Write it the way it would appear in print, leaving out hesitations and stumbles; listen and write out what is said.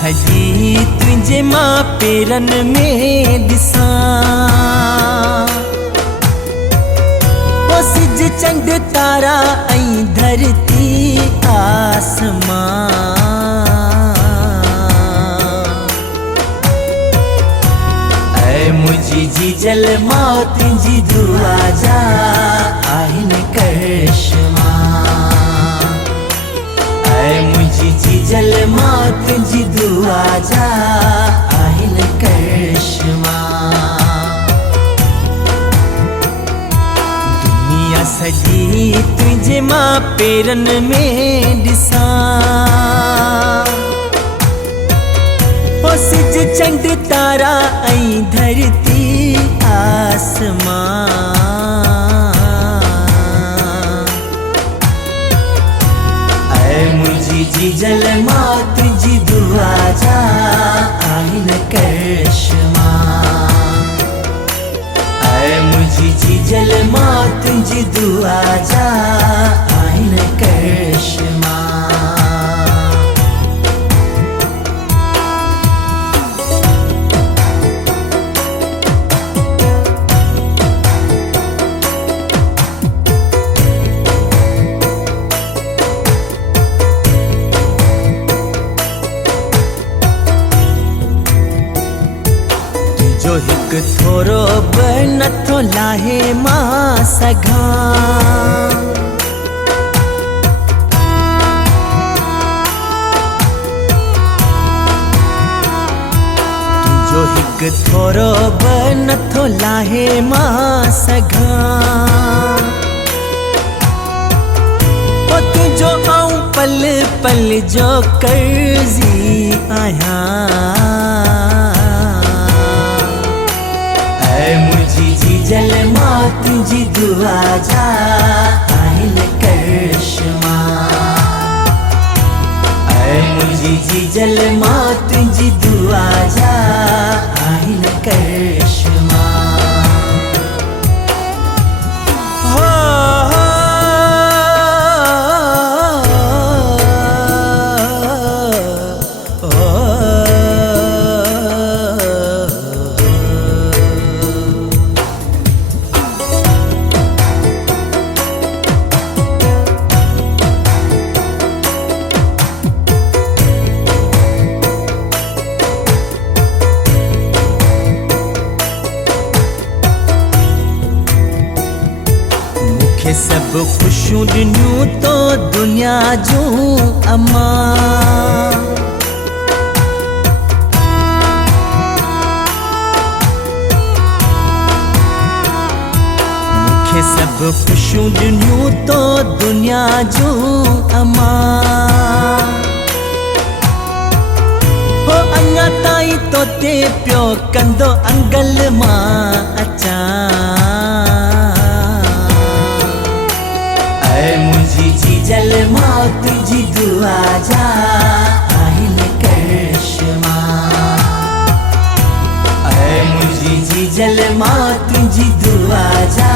सजी तुझे मां पेरन में दिसा सिज चंड तारा ऐं धरती आसमां ऐ मुझी जी जल मौत जी दुआ जा आहिन करिश्मा ऐ मुझी जी जल मौत जी दुआ जा आहिन करिश्मा सजी तुझे मां पेरन में दिसा ओ सिज चंड तारा ऐं धरती आसमां ऐ मुझी जी जल मौत जी दुआ जा आहिन करिश्मा मुझी जी जल मौत जी दुआ जा आहिन करिश्मा जो हिक थोरो बि नथो लाहे मां सघां जो हिक थोरो बि नथो लाहे मां सघां ओ तुंहिंजो आऊं पल पल जो कर्ज़ी आहियां मुझी जी जल मौत जी दुआ जा आहिन करिश्मा ऐ मुझी जी जल मौत जी दुआ जा आहिन करिश्मा सब खुशियों ॾिनियूं तो दुनिया जूं अमा मूंखे सब खुशियों ॾिनियूं तो दुनिया जूं अमा हो अञा ताईं तोते पियो कंदो अंगल मां अचां मुझी जी जल मौत जी दुआ जा आहिन करिश्मा ऐ मुझी जी जल मौत जी दुआ जा